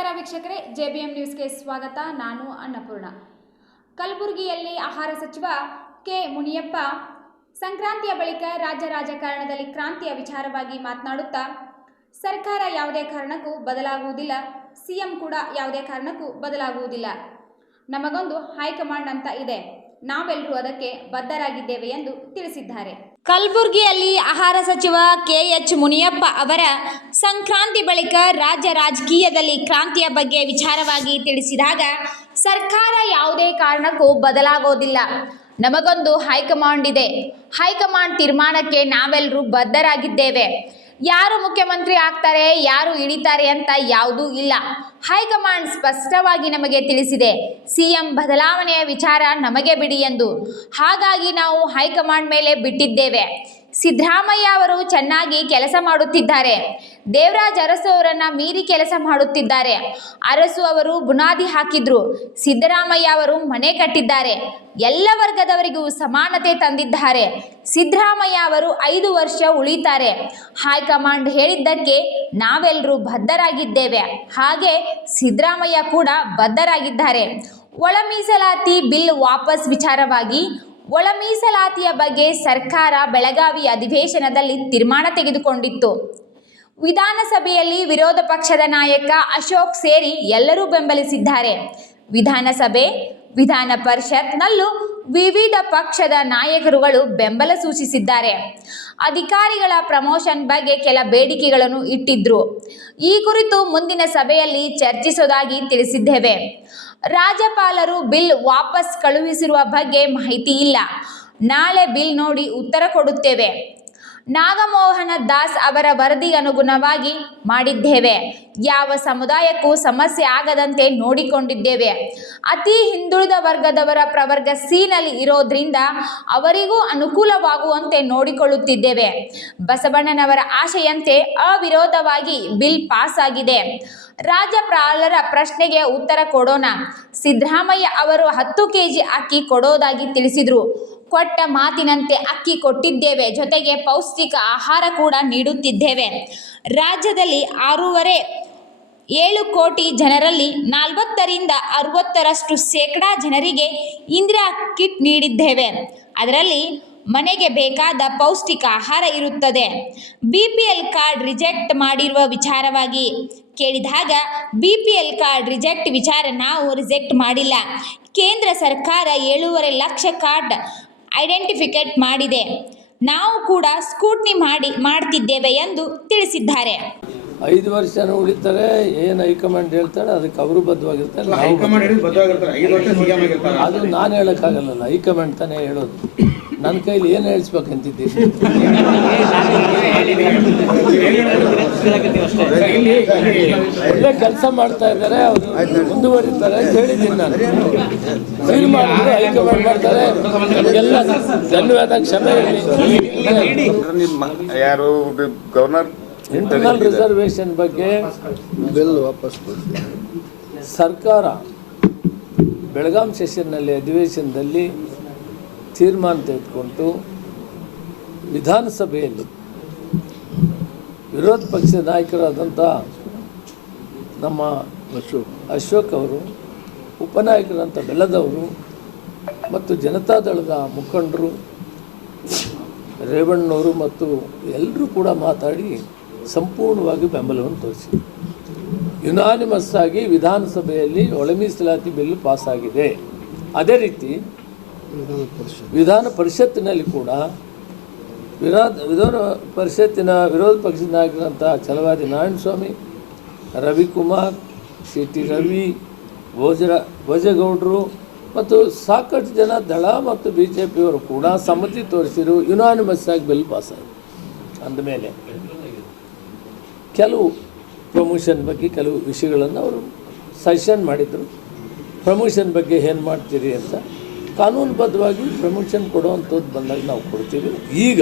ನಮಸ್ಕಾರ ವೀಕ್ಷಕರೇ, JBM ನ್ಯೂಸ್ಗೆ ಸ್ವಾಗತ. ನಾನು ಅನ್ನಪೂರ್ಣ. ಕಲಬುರಗಿಯಲ್ಲಿ ಆಹಾರ ಸಚಿವ ಕೆ ಮುನಿಯಪ್ಪ ಸಂಕ್ರಾಂತಿಯ ಬಳಿಕ ರಾಜ್ಯ ರಾಜಕಾರಣದಲ್ಲಿ ಕ್ರಾಂತಿಯ ವಿಚಾರವಾಗಿ ಮಾತನಾಡುತ್ತಾ, ಸರ್ಕಾರ ಯಾವುದೇ ಕಾರಣಕ್ಕೂ ಬದಲಾಗುವುದಿಲ್ಲ, ಸಿಎಂ ಕೂಡ ಯಾವುದೇ ಕಾರಣಕ್ಕೂ ಬದಲಾಗುವುದಿಲ್ಲ. ನಮಗೊಂದು ಹೈಕಮಾಂಡ್ ಅಂತ ಇದೆ, ನಾವೆಲ್ಲರೂ ಅದಕ್ಕೆ ಬದ್ಧರಾಗಿದ್ದೇವೆ ಎಂದು ತಿಳಿಸಿದ್ದಾರೆ. ಕಲಬುರಗಿಯಲ್ಲಿ ಆಹಾರ ಸಚಿವ KH ಮುನಿಯಪ್ಪ ಅವರ ಸಂಕ್ರಾಂತಿ ಬಳಿಕ ರಾಜ್ಯ ರಾಜಕೀಯದಲ್ಲಿ ಕ್ರಾಂತಿಯ ಬಗ್ಗೆ ವಿಚಾರವಾಗಿ ತಿಳಿಸಿದಾಗ, ಸರ್ಕಾರ ಯಾವುದೇ ಕಾರಣಕ್ಕೂ ಬದಲಾಗೋದಿಲ್ಲ, ನಮಗೊಂದು ಹೈಕಮಾಂಡ್ ಇದೆ, ಹೈಕಮಾಂಡ್ ತೀರ್ಮಾನಕ್ಕೆ ನಾವೆಲ್ಲರೂ ಬದ್ಧರಾಗಿದ್ದೇವೆ. ಯಾರು ಮುಖ್ಯಮಂತ್ರಿ ಆಗ್ತಾರೆ, ಯಾರು ಇಳಿತಾರೆ ಅಂತ ಯಾವುದೂ ಇಲ್ಲ. ಹೈಕಮಾಂಡ್ ಸ್ಪಷ್ಟವಾಗಿ ನಮಗೆ ತಿಳಿಸಿದೆ, ಸಿಎಂ ಬದಲಾವಣೆಯ ವಿಚಾರ ನಮಗೆ ಬಿಡಿ ಎಂದು. ಹಾಗಾಗಿ ನಾವು ಹೈಕಮಾಂಡ್ ಮೇಲೆ ಬಿಟ್ಟಿದ್ದೇವೆ. ಸಿದ್ದರಾಮಯ್ಯ ಅವರು ಚೆನ್ನಾಗಿ ಕೆಲಸ ಮಾಡುತ್ತಿದ್ದಾರೆ, ದೇವರಾಜ್ ಅರಸು ಅವರನ್ನ ಮೀರಿ ಕೆಲಸ ಮಾಡುತ್ತಿದ್ದಾರೆ. ಅರಸು ಅವರು ಬುನಾದಿ ಹಾಕಿದ್ರು, ಸಿದ್ದರಾಮಯ್ಯ ಅವರು ಮನೆ ಕಟ್ಟಿದ್ದಾರೆ. ಎಲ್ಲ ವರ್ಗದವರಿಗೂ ಸಮಾನತೆ ತಂದಿದ್ದಾರೆ. ಸಿದ್ದರಾಮಯ್ಯ ಅವರು 5 ವರ್ಷ ಉಳಿತಾರೆ. ಹೈಕಮಾಂಡ್ ಹೇಳಿದ್ದಕ್ಕೆ ನಾವೆಲ್ಲರೂ ಬದ್ಧರಾಗಿದ್ದೇವೆ, ಹಾಗೆ ಸಿದ್ದರಾಮಯ್ಯ ಕೂಡ ಬದ್ಧರಾಗಿದ್ದಾರೆ. ಒಳ ಮೀಸಲಾತಿ ಬಿಲ್ ವಾಪಸ್ ವಿಚಾರವಾಗಿ ಒಳ ಮೀಸಲಾತಿಯ ಬಗ್ಗೆ ಸರ್ಕಾರ ಬೆಳಗಾವಿ ಅಧಿವೇಶನದಲ್ಲಿ ತೀರ್ಮಾನ ತೆಗೆದುಕೊಂಡಿತ್ತು. ವಿಧಾನಸಭೆಯಲ್ಲಿ ವಿರೋಧ ಪಕ್ಷದ ನಾಯಕ ಅಶೋಕ್ ಸೇರಿ ಎಲ್ಲರೂ ಬೆಂಬಲಿಸಿದ್ದಾರೆ. ವಿಧಾನಸಭೆ, ವಿಧಾನ ಪರಿಷತ್ನಲ್ಲೂ ವಿವಿಧ ಪಕ್ಷದ ನಾಯಕರುಗಳು ಬೆಂಬಲ ಸೂಚಿಸಿದ್ದಾರೆ. ಅಧಿಕಾರಿಗಳ ಪ್ರಮೋಷನ್ ಬಗ್ಗೆ ಕೆಲ ಬೇಡಿಕೆಗಳನ್ನು ಇಟ್ಟಿದ್ರು. ಈ ಕುರಿತು ಮುಂದಿನ ಸಭೆಯಲ್ಲಿ ಚರ್ಚಿಸುವುದಾಗಿ ತಿಳಿಸಿದ್ದೇವೆ. ರಾಜ್ಯಪಾಲರು ಬಿಲ್ ವಾಪಸ್ ಕಳುಹಿಸಿರುವ ಬಗ್ಗೆ ಮಾಹಿತಿ ಇಲ್ಲ. ನಾಳೆ ಬಿಲ್ ನೋಡಿ ಉತ್ತರ ಕೊಡುತ್ತೇವೆ. ನಾಗಮೋಹನ ದಾಸ್ ಅವರ ವರದಿ ಅನುಗುಣವಾಗಿ ಮಾಡಿದ್ದೇವೆ. ಯಾವ ಸಮುದಾಯಕ್ಕೂ ಸಮಸ್ಯೆ ಆಗದಂತೆ ನೋಡಿಕೊಂಡಿದ್ದೇವೆ. ಅತಿ ಹಿಂದುಳಿದ ವರ್ಗದವರ ಪ್ರವರ್ಗ ಸಿನಲ್ಲಿ ಇರೋದ್ರಿಂದ ಅವರಿಗೂ ಅನುಕೂಲವಾಗುವಂತೆ ನೋಡಿಕೊಳ್ಳುತ್ತಿದ್ದೇವೆ. ಬಸವಣ್ಣನವರ ಆಶೆಯಂತೆ ಅವಿರೋಧವಾಗಿ ಬಿಲ್ ಪಾಸ್ ಆಗಿದೆ. ರಾಜ್ಯಪಾಲರ ಪ್ರಶ್ನೆಗೆ ಉತ್ತರ ಕೊಡೋಣ. ಸಿದ್ದರಾಮಯ್ಯ ಅವರು 10 kg ಅಕ್ಕಿ ಕೊಡೋದಾಗಿ ತಿಳಿಸಿದ್ರು. ಕೊಟ್ಟ ಮಾತಿನಂತೆ ಅಕ್ಕಿ ಕೊಟ್ಟಿದ್ದೇವೆ, ಜೊತೆಗೆ ಪೌಷ್ಟಿಕ ಆಹಾರ ಕೂಡ ನೀಡುತ್ತಿದ್ದೇವೆ. ರಾಜ್ಯದಲ್ಲಿ 6.7 ಕೋಟಿ ಜನರಲ್ಲಿ 40ರಿಂದ 60% ಜನರಿಗೆ ಇಂದಿರಾ ಕಿಟ್ ನೀಡಿದ್ದೇವೆ. ಅದರಲ್ಲಿ ಮನೆಗೆ ಬೇಕಾದ ಪೌಷ್ಟಿಕ ಆಹಾರ ಇರುತ್ತದೆ. BPL ಕಾರ್ಡ್ ರಿಜೆಕ್ಟ್ ಮಾಡಿರುವ ವಿಚಾರವಾಗಿ ಕೇಳಿದಾಗ, BPL ಕಾರ್ಡ್ ರಿಜೆಕ್ಟ್ ವಿಚಾರ ನಾವು ರಿಜೆಕ್ಟ್ ಮಾಡಿಲ್ಲ. ಕೇಂದ್ರ ಸರ್ಕಾರ 7.5 ಲಕ್ಷ ಕಾರ್ಡ್ ಐಡೆಂಟಿಫಿಕೇಟ್ ಮಾಡಿದೆ. ನಾವು ಕೂಡ ಸ್ಕ್ರೂಟ್ನಿ ಮಾಡ್ತಿದ್ದೇವೆ ಎಂದು ತಿಳಿಸಿದ್ದಾರೆ. 5 ವರ್ಷ ಉಳಿತಾರೆ, ಏನು ಹೈಕಮಾಂಡ್ ಹೇಳ್ತಾರೆ ಅದಕ್ಕೆ ಅವರು ಬದ್ಧವಾಗಿರ್ತಾರೆ. ಅದು ನಾನು ಹೇಳೋಕ್ಕಾಗಲ್ಲ, ಹೈಕಮಾಂಡ್ ತಾನೇ ಹೇಳೋದು. ನನ್ನ ಕೈಲಿ ಏನು ಹೇಳಿಸ್ಬೇಕಂತಿದ್ದೀನಿ. ಒಳ್ಳೆ ಕೆಲಸ ಮಾಡ್ತಾ ಇದ್ದಾರೆ, ಅವರು ಮುಂದುವರಿತಾರೆ ಅಂತ ಹೇಳಿದ್ದೀನಿ ನಾನು. ಫೀಲ್ ಮಾಡಿದ್ರೆ ಹೈಕಮಾಂಡ್ ಮಾಡ್ತಾರೆ. ನಮಗೆಲ್ಲ ಧನ್ಯವಾದ, ಕ್ಷಮೆ ಇರಲಿ. ಯಾರು ಗವರ್ನರ್ ಇಂಟರ್ನಲ್ ರಿಸರ್ವೇಷನ್ ಬಗ್ಗೆ ಬಿಲ್ ವಾಪಸ್ ಸರ್ಕಾರ ಬೆಳಗಾಂ ಸೆಷನ್ನಲ್ಲಿ ಅಧಿವೇಶನದಲ್ಲಿ ತೀರ್ಮಾನ ತೆಗೆದುಕೊಂಡು ವಿಧಾನಸಭೆಯಲ್ಲಿ ವಿರೋಧ ಪಕ್ಷದ ನಾಯಕರಾದಂಥ ನಮ್ಮ ಅಶೋಕ್ ಅವರು, ಉಪನಾಯಕರಂಥ ಬೆಲ್ಲದವರು ಮತ್ತು ಜನತಾದಳದ ಮುಖಂಡರು ರೇವಣ್ಣವರು ಮತ್ತು ಎಲ್ಲರೂ ಕೂಡ ಮಾತಾಡಿ ಸಂಪೂರ್ಣವಾಗಿ ಬೆಂಬಲವನ್ನು ತೋರಿಸಿದರು. ಯುನಾನಿಮಸ್ ಆಗಿ ವಿಧಾನಸಭೆಯಲ್ಲಿ ಒಳ ಮೀಸಲಾತಿ ಬಿಲ್ ಪಾಸಾಗಿದೆ. ಅದೇ ರೀತಿ ವಿಧಾನ ಪರಿಷತ್ತಿನಲ್ಲಿ ಕೂಡ ವಿಧಾನ ಪರಿಷತ್ತಿನ ವಿರೋಧ ಪಕ್ಷದ ನಾಯಕರಂಥ ಛಲವಾದಿ ನಾರಾಯಣಸ್ವಾಮಿ, ರವಿಕುಮಾರ್, CT ರವಿ, ಭೋಜೇಗೌಡರು ಮತ್ತು ಸಾಕಷ್ಟು ಜನ ದಳ ಮತ್ತು BJPಯವರು ಕೂಡ ಸಮ್ಮತಿ ತೋರಿಸಿರು. ಯುನಾನಿಮಸ್ ಆಗಿ ಬಿಲ್ ಪಾಸಾಗಿದೆ. ಅಂದಮೇಲೆ ಕೆಲವು ಪ್ರಮೋಷನ್ ಬಗ್ಗೆ ಕೆಲವು ವಿಷಯಗಳನ್ನು ಅವರು ಸಜೆಷನ್ ಮಾಡಿದರು. ಪ್ರಮೋಷನ್ ಬಗ್ಗೆ ಏನು ಮಾಡ್ತೀರಿ ಅಂತ ಕಾನೂನುಬದ್ಧವಾಗಿ ಪ್ರಮೋಷನ್ ಕೊಡುವಂಥದ್ದು ಬಂದಾಗ ನಾವು ಕೊಡ್ತೀವಿ. ಈಗ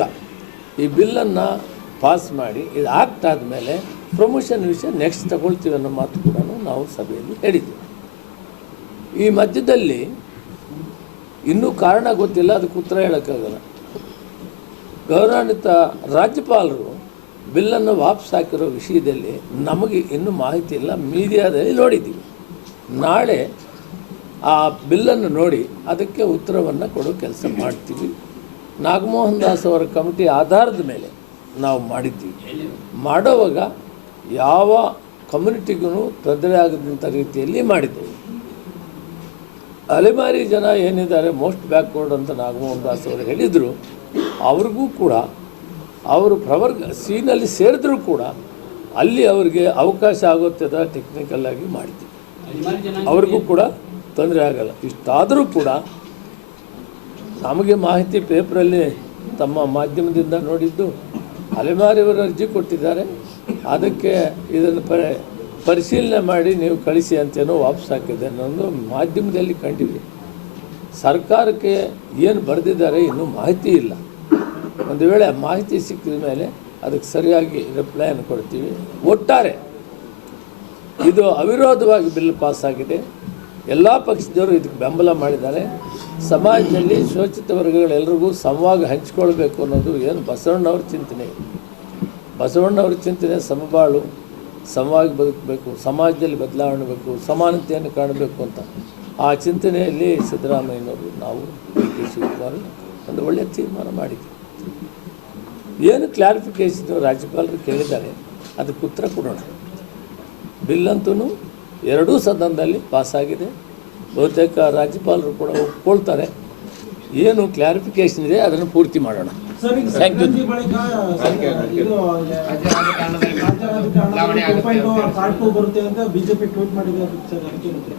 ಈ ಬಿಲ್ಲನ್ನು ಪಾಸ್ ಮಾಡಿ ಇದು ಆಗ್ತಾದ ಮೇಲೆ ಪ್ರಮೋಷನ್ ವಿಷಯ ನೆಕ್ಸ್ಟ್ ತಗೊಳ್ತೀವಿ ಅನ್ನೋ ಮಾತು ಕೂಡ ನಾವು ಸಭೆಯಲ್ಲಿ ಹೇಳಿದ್ದೀವಿ. ಈ ಮಧ್ಯದಲ್ಲಿ ಇನ್ನೂ ಕಾರಣ ಗೊತ್ತಿಲ್ಲ, ಅದಕ್ಕೆ ಉತ್ತರ ಹೇಳೋಕ್ಕಾಗಲ್ಲ. ಗೌರವಾನ್ವಿತ ರಾಜ್ಯಪಾಲರು ಬಿಲ್ಲನ್ನು ವಾಪಸ್ ಹಾಕಿರೋ ವಿಷಯದಲ್ಲಿ ನಮಗೆ ಇನ್ನೂ ಮಾಹಿತಿ ಇಲ್ಲ, ಮೀಡಿಯಾದಲ್ಲಿ ನೋಡಿದ್ದೀವಿ. ನಾಳೆ ಆ ಬಿಲ್ಲನ್ನು ನೋಡಿ ಅದಕ್ಕೆ ಉತ್ತರವನ್ನು ಕೊಡೋ ಕೆಲಸ ಮಾಡ್ತೀವಿ. ನಾಗಮೋಹನ್ ದಾಸ್ ಅವರ ಕಮಿಟಿ ಆಧಾರದ ಮೇಲೆ ನಾವು ಮಾಡಿದ್ದೀವಿ. ಮಾಡೋವಾಗ ಯಾವ ಕಮ್ಯುನಿಟಿಗೂ ತೊಂದರೆ ಆಗದಂಥ ರೀತಿಯಲ್ಲಿ ಮಾಡಿದ್ದೇವೆ. ಅಲೆಮಾರಿ ಜನ ಏನಿದ್ದಾರೆ ಮೋಸ್ಟ್ ಬ್ಯಾಕ್ವರ್ಡ್ ಅಂತ ನಾಗಮೋಹನ್ ದಾಸ್ ಅವರು ಹೇಳಿದರು, ಅವ್ರಿಗೂ ಕೂಡ ಅವರು ಪ್ರವರ್ಗ ಸೀನಲ್ಲಿ ಸೇರಿದ್ರೂ ಕೂಡ ಅಲ್ಲಿ ಅವರಿಗೆ ಅವಕಾಶ ಆಗುತ್ತದ ಟೆಕ್ನಿಕಲ್ಲಾಗಿ ಮಾಡ್ತೀವಿ. ಅವ್ರಿಗೂ ಕೂಡ ತೊಂದರೆ ಆಗಲ್ಲ. ಇಷ್ಟಾದರೂ ಕೂಡ ನಮಗೆ ಮಾಹಿತಿ ಪೇಪರಲ್ಲಿ ತಮ್ಮ ಮಾಧ್ಯಮದಿಂದ ನೋಡಿದ್ದು ಅಲೆಮಾರಿಯವರು ಅರ್ಜಿ ಕೊಟ್ಟಿದ್ದಾರೆ, ಅದಕ್ಕೆ ಇದನ್ನು ಪರಿಶೀಲನೆ ಮಾಡಿ ನೀವು ಕಳಿಸಿ ಅಂತೇನೋ ವಾಪಸ್ ಹಾಕಿದೆ ಅನ್ನೋದು ಮಾಧ್ಯಮದಲ್ಲಿ ಕಂಡಿವಿ. ಸರ್ಕಾರಕ್ಕೆ ಏನು ಬರೆದಿದ್ದಾರೆ ಇನ್ನೂ ಮಾಹಿತಿ ಇಲ್ಲ. ಒಂದು ವೇಳೆ ಮಾಹಿತಿ ಸಿಕ್ಕಿದ ಮೇಲೆ ಅದಕ್ಕೆ ಸರಿಯಾಗಿ ರಿಪ್ಲೈಯನ್ನು ಕೊಡ್ತೀವಿ. ಒಟ್ಟಾರೆ ಇದು ಅವಿರೋಧವಾಗಿ ಬಿಲ್ ಪಾಸಾಗಿದೆ. ಎಲ್ಲ ಪಕ್ಷದವರು ಇದಕ್ಕೆ ಬೆಂಬಲ ಮಾಡಿದ್ದಾರೆ. ಸಮಾಜದಲ್ಲಿ ಶೋಷಿತ ವರ್ಗಗಳೆಲ್ಲರಿಗೂ ಸಮವಾಗಿ ಹಂಚಿಕೊಳ್ಬೇಕು ಅನ್ನೋದು ಏನು ಬಸವಣ್ಣವ್ರ ಚಿಂತನೆ. ಬಸವಣ್ಣವ್ರ ಚಿಂತನೆ ಸಮಬಾಳು, ಸಮವಾಗಿ ಬದುಕಬೇಕು, ಸಮಾಜದಲ್ಲಿ ಬದಲಾವಣೆ ಬೇಕು, ಸಮಾನತೆಯನ್ನು ಕಾಣಬೇಕು ಅಂತ. ಆ ಚಿಂತನೆಯಲ್ಲಿ ಸಿದ್ದರಾಮಯ್ಯನವರು, ನಾವು ಡಿ.ಕೆ. ಶಿವಕುಮಾರ್ ಒಂದು ಒಳ್ಳೆಯ ತೀರ್ಮಾನ ಮಾಡಿದ್ದೀವಿ. ಏನು ಕ್ಲಾರಿಫಿಕೇಷನ್ ರಾಜ್ಯಪಾಲರು ಕೇಳಿದ್ದಾರೆ ಅದಕ್ಕೆ ಉತ್ತರ ಕೊಡೋಣ. ಬಿಲ್ಲಂತೂ ಎರಡೂ ಸದನದಲ್ಲಿ ಪಾಸಾಗಿದೆ. ಬಹುತೇಕ ರಾಜ್ಯಪಾಲರು ಕೂಡ ಒಪ್ಕೊಳ್ತಾರೆ. ಏನು ಕ್ಲಾರಿಫಿಕೇಷನ್ ಇದೆ ಅದನ್ನು ಪೂರ್ತಿ ಮಾಡೋಣ. Thank you.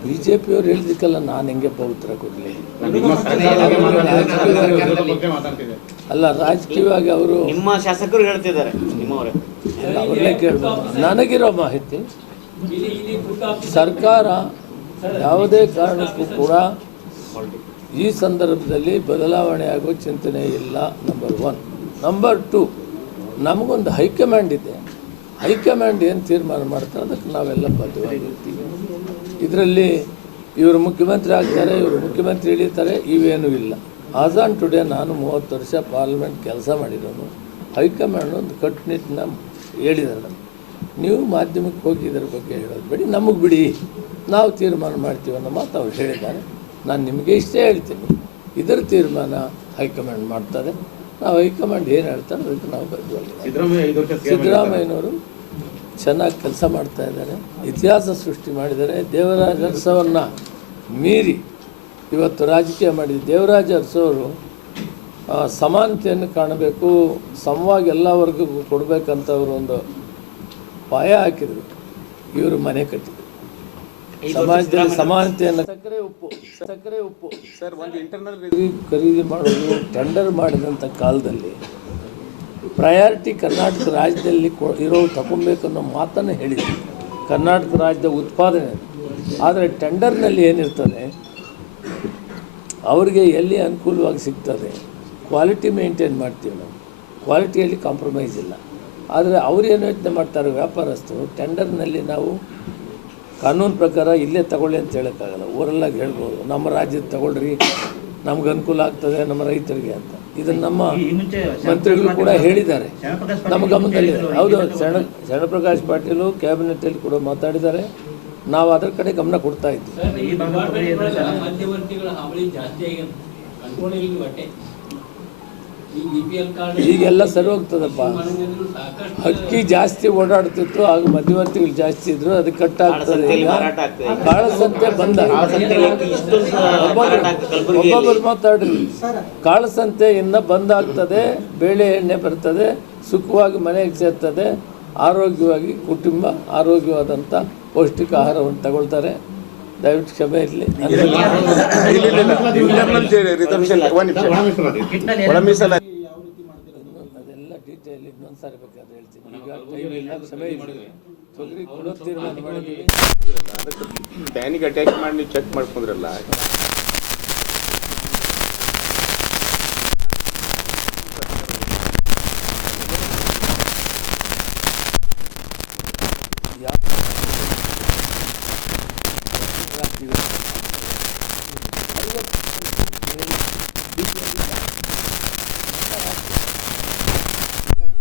ಬಿ ಜೆ ಪಿಯವರು ಹೇಳಿದಕ್ಕಲ್ಲ ನಾನು ಹೆಂಗೆ ಉತ್ತರ ಕೊಡಲಿ? ಅಲ್ಲ, ರಾಜಕೀಯವಾಗಿ ಅವರು ನಿಮ್ಮ ಶಾಸಕರು ಹೇಳ್ತಿದ್ದಾರೆ, ಅವರೇ ಕೇಳಬೇಕು. ನನಗಿರೋ ಮಾಹಿತಿ ಸರ್ಕಾರ ಯಾವುದೇ ಕಾರಣಕ್ಕೂ ಕೂಡ ಈ ಸಂದರ್ಭದಲ್ಲಿ ಬದಲಾವಣೆ ಆಗೋ ಚಿಂತನೆ ಇಲ್ಲ. ನಂಬರ್ 1. ನಂಬರ್ 2, ನಮಗೊಂದು ಹೈಕಮಾಂಡ್ ಇದೆ. ಹೈಕಮಾಂಡ್ ಏನು ತೀರ್ಮಾನ ಮಾಡ್ತಾರೆ ಅದಕ್ಕೆ ನಾವೆಲ್ಲ ಬದ್ಧವಾಗಿರ್ತೀವಿ. ಇದರಲ್ಲಿ ಇವರು ಮುಖ್ಯಮಂತ್ರಿ ಆಗ್ತಾರೆ, ಇವರು ಮುಖ್ಯಮಂತ್ರಿ ಹಿಡಿತಾರೆ, ಇವೇನೂ ಇಲ್ಲ. ಆಸ್ ಆನ್ ಟುಡೇ ನಾನು 30 ವರ್ಷ ಪಾರ್ಲಿಮೆಂಟ್ ಕೆಲಸ ಮಾಡಿರೋನು. ಹೈಕಮಾಂಡ್ ಒಂದು ಕಟ್ಟುನಿಟ್ಟಿನ ಹೇಳಿದ್ದಾರೆ. ನೀವು ಮಾಧ್ಯಮಕ್ಕೆ ಹೋಗಿ ಇದರ ಬಗ್ಗೆ ಹೇಳೋದು ಬಿಡಿ, ನಮಗೆ ಬಿಡಿ, ನಾವು ತೀರ್ಮಾನ ಮಾಡ್ತೀವಿ ಅನ್ನೋ ಮಾತು ಅವ್ರು ಹೇಳಿದ್ದಾರೆ. ನಾನು ನಿಮಗೆ ಇಷ್ಟೇ ಹೇಳ್ತೀನಿ, ಇದರ ತೀರ್ಮಾನ ಹೈಕಮಾಂಡ್ ಮಾಡ್ತಾರೆ. ನಾವು ಹೈಕಮಾಂಡ್ ಏನು ಹೇಳ್ತಾರೆ ಅದಕ್ಕೆ ನಾವು ಬದ್ಧವಾಗಿದ್ದೀವಿ. ಸಿದ್ದರಾಮಯ್ಯನವರು ಚೆನ್ನಾಗಿ ಕೆಲಸ ಮಾಡ್ತಾ ಇದ್ದಾರೆ, ಇತಿಹಾಸ ಸೃಷ್ಟಿ ಮಾಡಿದ್ದಾರೆ. ದೇವರಾಜ ಅರಸವನ್ನ ಮೀರಿ ಇವತ್ತು ರಾಜಕೀಯ ಮಾಡಿದ ದೇವರಾಜ ಅರಸವರು ಸಮಾನತೆಯನ್ನು ಕಾಣಬೇಕು, ಸಮವಾಗಿ ಎಲ್ಲ ವರ್ಗಕ್ಕೂ ಕೊಡಬೇಕಂತ ಅವರು ಒಂದು ಪಾಯ ಹಾಕಿದರು. ಇವರು ಮನೆ ಕಟ್ಟಿದರು. ಸಮಾಜದಲ್ಲಿ ಸಮಾನತೆಯನ್ನು ಸಕ್ಕರೆ ಉಪ್ಪು ಸರ್ ಒಂದು ಇಂಟರ್ನಲ್ ಖರೀದಿ ಮಾಡೋದು ಟೆಂಡರ್ ಮಾಡಿದಂಥ ಕಾಲದಲ್ಲಿ ಪ್ರಯಾರಿಟಿ ಕರ್ನಾಟಕ ರಾಜ್ಯದಲ್ಲಿ ಇರೋ ತಗೊಬೇಕನ್ನೋ ಮಾತನ್ನು ಹೇಳಿದ್ರು. ಕರ್ನಾಟಕ ರಾಜ್ಯದ ಉತ್ಪಾದನೆ. ಆದರೆ ಟೆಂಡರ್ನಲ್ಲಿ ಏನಿರ್ತದೆ ಅವರಿಗೆ ಎಲ್ಲಿ ಅನುಕೂಲವಾಗಿ ಸಿಗ್ತದೆ, ಕ್ವಾಲಿಟಿ ಮೇಂಟೈನ್ ಮಾಡ್ತೀವಿ ನಾವು, ಕ್ವಾಲಿಟಿಯಲ್ಲಿ ಕಾಂಪ್ರಮೈಸ್ ಇಲ್ಲ. ಆದರೆ ಅವ್ರು ಏನು ಯೋಚನೆ ಮಾಡ್ತಾರೆ ವ್ಯಾಪಾರಸ್ಥರು, ಟೆಂಡರ್ನಲ್ಲಿ ನಾವು ಕಾನೂನು ಪ್ರಕಾರ ಇಲ್ಲೇ ತಗೊಳ್ಳಿ ಅಂತ ಹೇಳೋಕ್ಕಾಗಲ್ಲ. ಊರಲ್ಲಾಗಿ ಹೇಳ್ಬೋದು, ನಮ್ಮ ರಾಜ್ಯದ ತಗೊಳ್ರಿ, ನಮ್ಗೆ ಅನುಕೂಲ ಆಗ್ತದೆ ನಮ್ಮ ರೈತರಿಗೆ ಅಂತ. ಇದನ್ನು ನಮ್ಮ ಮಂತ್ರಿಗಳು ಕೂಡ ಹೇಳಿದ್ದಾರೆ, ನಮ್ಮ ಗಮನದಲ್ಲಿದೆ. ಹೌದು, ಶರಣಪ್ರಕಾಶ್ ಪಾಟೀಲು ಕ್ಯಾಬಿನೆಟಲ್ಲಿ ಕೂಡ ಮಾತಾಡಿದ್ದಾರೆ. ನಾವು ಅದರ ಕಡೆ ಗಮನ ಕೊಡ್ತಾ ಇದ್ದೀವಿ. ಈಗೆಲ್ಲ ಸರಿ ಹೋಗ್ತದಪ್ಪ. ಅಕ್ಕಿ ಜಾಸ್ತಿ ಓಡಾಡ್ತಿತ್ತು, ಆಗ ಮಧ್ಯವರ್ತಿಗಳು ಜಾಸ್ತಿ ಇದ್ರು, ಅದು ಕಟ್ಟಾಗ್ತದೆ. ಈಗ ಕಾಳಸಂತೆ ಬಂದ, ಒಬ್ಬೊಬ್ಬರು ಮಾತಾಡ್ರಿ, ಕಾಳಸಂತೆ ಇನ್ನು ಬಂದಾಗ್ತದೆ, ಬೇಳೆ ಎಣ್ಣೆ ಬರ್ತದೆ, ಸುಖವಾಗಿ ಮನೆಗೆ ಸೇರ್ತದೆ, ಆರೋಗ್ಯವಾಗಿ ಕುಟುಂಬ ಆರೋಗ್ಯವಾದಂಥ ಪೌಷ್ಟಿಕ ಆಹಾರವನ್ನು ತಗೊಳ್ತಾರೆ. ದಯವಿಟ್ಟು ಕ್ಷಮೆ ಇರಲಿ. ಅದೆಲ್ಲ ಡೀಟೇಲ್ ಇನ್ನೊಂದು ಸಾರಿ ಬೇಕಾದ್ರೆ ಹೇಳ್ತೀನಿ. ಈಗ ಟೈಮ್ ಇಲ್ಲ, ಕ್ಷಮೆ ಇರಲಿ. ತೊಗರಿ ಕೊಡೋ ತೀರ್ಮಾನ ಮಾಡಿದ್ದೀವಿ. ಪ್ಯಾನಿಗೆ ಅಟ್ಯಾಕ್ ಮಾಡಿ ನೀವು ಚೆಕ್ ಮಾಡ್ಕೊಂಡ್ರಲ್ಲ,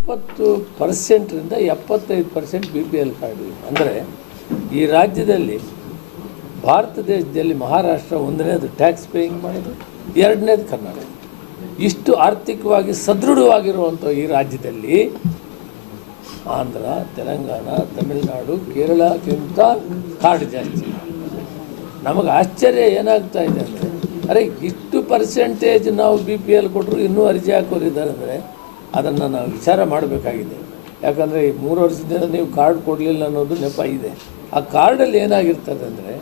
70%ರಿಂದ 75% BPL ಕಾರ್ಡ್ ಇದೆ. ಅಂದರೆ ಈ ರಾಜ್ಯದಲ್ಲಿ ಭಾರತ ದೇಶದಲ್ಲಿ ಮಹಾರಾಷ್ಟ್ರ 1ನೇದು ಟ್ಯಾಕ್ಸ್ ಪೇಯಿಂಗ್ ಮಾಡೋದು, 2ನೇದು ಕರ್ನಾಟಕ. ಇಷ್ಟು ಆರ್ಥಿಕವಾಗಿ ಸದೃಢವಾಗಿರುವಂಥ ಈ ರಾಜ್ಯದಲ್ಲಿ ಆಂಧ್ರ, ತೆಲಂಗಾಣ, ತಮಿಳುನಾಡು, ಕೇರಳಕ್ಕಿಂತ ಕಾರ್ಡ್ ಜಾಸ್ತಿ. ನಮಗೆ ಆಶ್ಚರ್ಯ ಏನಾಗ್ತಾ ಇದೆ ಅಂದರೆ, ಅರೆ ಇಷ್ಟು ಪರ್ಸೆಂಟೇಜ್ ನಾವು BPL ಕೊಟ್ಟರು ಇನ್ನೂ ಅರ್ಜಿ ಹಾಕೋರಿದ್ದಾರೆ ಅಂದರೆ ಅದನ್ನು ನಾವು ವಿಚಾರ ಮಾಡಬೇಕಾಗಿದೆ. ಯಾಕಂದರೆ ಈ 3 ವರ್ಷದಿಂದ ನೀವು ಕಾರ್ಡ್ ಕೊಡಲಿಲ್ಲ ಅನ್ನೋದು ನೆಪ ಇದೆ. ಆ ಕಾರ್ಡಲ್ಲಿ ಏನಾಗಿರ್ತದೆ ಅಂದರೆ,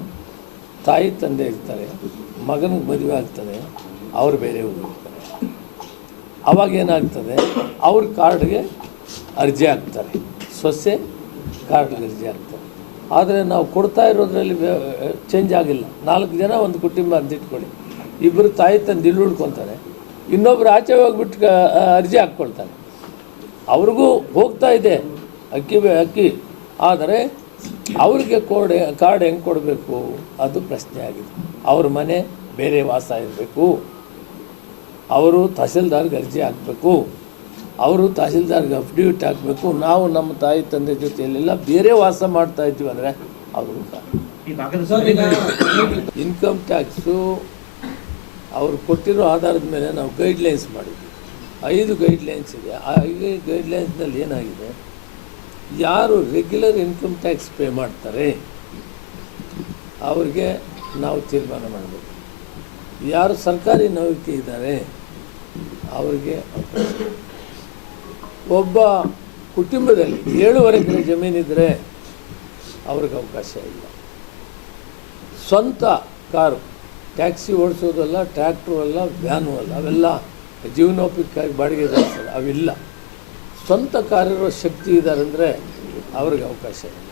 ತಾಯಿ ತಂದೆ ಇರ್ತಾರೆ, ಮಗನಿಗೆ ಮದುವೆ ಆಗ್ತದೆ, ಅವರು ಬೇರೆ ಹೋಗಿರ್ತಾರೆ. ಅವಾಗ ಏನಾಗ್ತದೆ, ಅವ್ರ ಕಾರ್ಡ್ಗೆ ಅರ್ಜಿ ಹಾಕ್ತಾರೆ, ಸೊಸೆ ಕಾರ್ಡ್ಗೆ ಅರ್ಜಿ ಹಾಕ್ತಾರೆ. ಆದರೆ ನಾವು ಕೊಡ್ತಾ ಇರೋದ್ರಲ್ಲಿ ಚೇಂಜ್ ಆಗಿಲ್ಲ. 4 ಜನ ಒಂದು ಕುಟುಂಬ ಅಂತ ಇಟ್ಕೊಳ್ಳಿ, ಇಬ್ಬರು ತಾಯಿ ತಂದೆ ಇಲ್ಲಿ ಉಳ್ಕೊತಾರೆ, ಇನ್ನೊಬ್ರು ಆಚೆ ಹೋಗ್ಬಿಟ್ಟು ಅರ್ಜಿ ಹಾಕ್ಕೊಳ್ತಾರೆ. ಅವ್ರಿಗೂ ಹೋಗ್ತಾ ಇದೆ ಅಕ್ಕಿ, ಆದರೆ ಅವ್ರಿಗೆ ಕಾರ್ಡ್ ಹೆಂಗೆ ಕೊಡಬೇಕು ಅದು ಪ್ರಶ್ನೆ ಆಗಿದೆ. ಅವ್ರ ಮನೆ ಬೇರೆ ವಾಸ ಇರಬೇಕು, ಅವರು ತಹಸೀಲ್ದಾರ್ಗೆ ಅರ್ಜಿ ಹಾಕಬೇಕು, ಅವರು ತಹಸೀಲ್ದಾರ್ಗೆ ಅಫಿಡವಿಟ್ ಹಾಕಬೇಕು. ನಾವು ನಮ್ಮ ತಾಯಿ ತಂದೆ ಜೊತೆಯಲ್ಲೆಲ್ಲ ಬೇರೆ ವಾಸ ಮಾಡ್ತಾ ಇದ್ವಿ ಅಂದರೆ ಅವರು ಇನ್ಕಮ್ ಟ್ಯಾಕ್ಸು ಅವರು ಕೊಟ್ಟಿರೋ ಆಧಾರದ ಮೇಲೆ ನಾವು ಗೈಡ್ಲೈನ್ಸ್ ಮಾಡಿದ್ವಿ. 5 ಗೈಡ್ಲೈನ್ಸ್ ಇದೆ. ಆ 5 ಗೈಡ್ಲೈನ್ಸ್ನಲ್ಲಿ ಏನಾಗಿದೆ, ಯಾರು ರೆಗ್ಯುಲರ್ ಇನ್ಕಮ್ ಟ್ಯಾಕ್ಸ್ ಪೇ ಮಾಡ್ತಾರೆ ಅವ್ರಿಗೆ ನಾವು ತೀರ್ಮಾನ ಮಾಡಬೇಕು. ಯಾರು ಸರ್ಕಾರಿ ನೌಕರಿ ಇದ್ದಾರೆ ಅವರಿಗೆ ಒಬ್ಬ ಕುಟುಂಬದಲ್ಲಿ 7.5 ಎಕರೆ ಜಮೀನಿದ್ದರೆ ಅವ್ರಿಗೆ ಅವಕಾಶ ಇಲ್ಲ. ಸ್ವಂತ ಕಾರು, ಟ್ಯಾಕ್ಸಿ ಓಡಿಸೋದಲ್ಲ, ಟ್ರ್ಯಾಕ್ಟ್ರು ಅಲ್ಲ, ವ್ಯಾನು ಅಲ್ಲ, ಅವೆಲ್ಲ ಜೀವನೋಪಯೋಗಕ್ಕಾಗಿ ಬಾಡಿಗೆ ಜಾಸ್ತಿ ಅವಿಲ್ಲ. ಸ್ವಂತ ಕಾರಿರೋ ಶಕ್ತಿ ಇದ್ದಾರೆ ಅಂದರೆ ಅವ್ರಿಗೆ ಅವಕಾಶ ಇಲ್ಲ.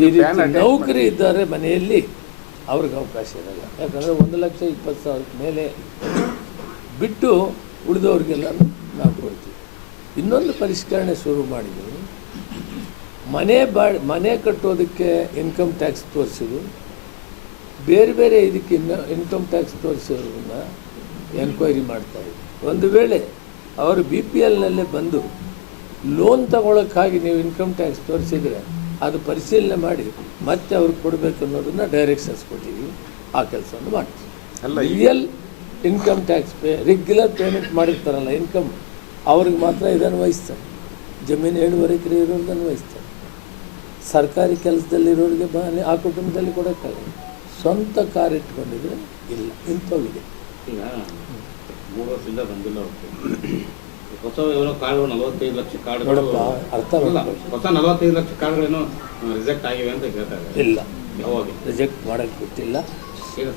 ಈ ರೀತಿ ನೌಕರಿ ಇದ್ದಾರೆ ಮನೆಯಲ್ಲಿ ಅವ್ರಿಗೆ ಅವಕಾಶ ಇರಲ್ಲ. ಯಾಕಂದರೆ 1,20,000 ಮೇಲೆ ಬಿಟ್ಟು ಉಳಿದವ್ರಿಗೆಲ್ಲ ನಾವು ಕೊಡ್ತೀವಿ. ಇನ್ನೊಂದು ಪರಿಷ್ಕರಣೆ ಶುರು ಮಾಡಿದ್ದೀವಿ. ಮನೆ ಕಟ್ಟೋದಕ್ಕೆ ಇನ್ಕಮ್ ಟ್ಯಾಕ್ಸ್ ತೋರಿಸೋದು, ಬೇರೆ ಬೇರೆ ಇದಕ್ಕೆ ಇನ್ಕಮ್ ಟ್ಯಾಕ್ಸ್ ತೋರಿಸೋದನ್ನ ಎನ್ಕ್ವೈರಿ ಮಾಡ್ತಾಯಿದ್ವಿ. ಒಂದು ವೇಳೆ ಅವರು BPLನಲ್ಲೇ ಬಂದು ಲೋನ್ ತಗೊಳ್ಳೋಕ್ಕಾಗಿ ನೀವು ಇನ್ಕಮ್ ಟ್ಯಾಕ್ಸ್ ತೋರಿಸಿದರೆ ಅದು ಪರಿಶೀಲನೆ ಮಾಡಿ ಮತ್ತೆ ಅವ್ರಿಗೆ ಕೊಡಬೇಕು ಅನ್ನೋದನ್ನು ಡೈರೆಕ್ಷನ್ಸ್ ಕೊಟ್ಟಿದ್ದೀವಿ. ಆ ಕೆಲಸವನ್ನು ಮಾಡ್ತೀವಿ. Real income tax regular payment ಮಾಡಿರ್ತಾರಲ್ಲ ಇನ್ಕಮ್, ಅವ್ರಿಗೆ ಮಾತ್ರ ಇದನ್ನು ವಹಿಸ್ತಾರೆ. ಜಮೀನು 7.5 ಎಕರೆ ಇರೋರಿಗೆ ವಹಿಸ್ತಾರೆ. ಸರ್ಕಾರಿ ಕೆಲಸದಲ್ಲಿರೋರಿಗೆ ಆ ಕುಟುಂಬದಲ್ಲಿ ಕೊಡೋಕ್ಕಾಗಲ್ಲ. ಸ್ವಂತ ಕಾರ್ ಇಟ್ಕೊಂಡಿದ್ರೆ ಇಲ್ಲ, ಇಂಥವಿದೆ. ಈಗ 3 ವರ್ಷದಿಂದ ಬಂದಿಲ್ಲ ಹೊಸ ಏನೋ ಕಾರ್ಡ್ಗಳು 45 ಲಕ್ಷ ಕಾರ್ಡ್ ನೋಡಪ್ಪ, ಅರ್ಥ ಅಲ್ಲ, ಹೊಸ 45 ಲಕ್ಷ ಕಾರ್ಡ್ಗಳೇನೋ ರಿಜೆಕ್ಟ್ ಆಗಿವೆ ಅಂತ ಹೇಳ್ತಾರೆ. ಇಲ್ಲ, ಯಾವಾಗ ರಿಜೆಕ್ಟ್ ಮಾಡೋಕ್ಕೆ ಬಿಟ್ಟಿಲ್ಲ. ಈಗ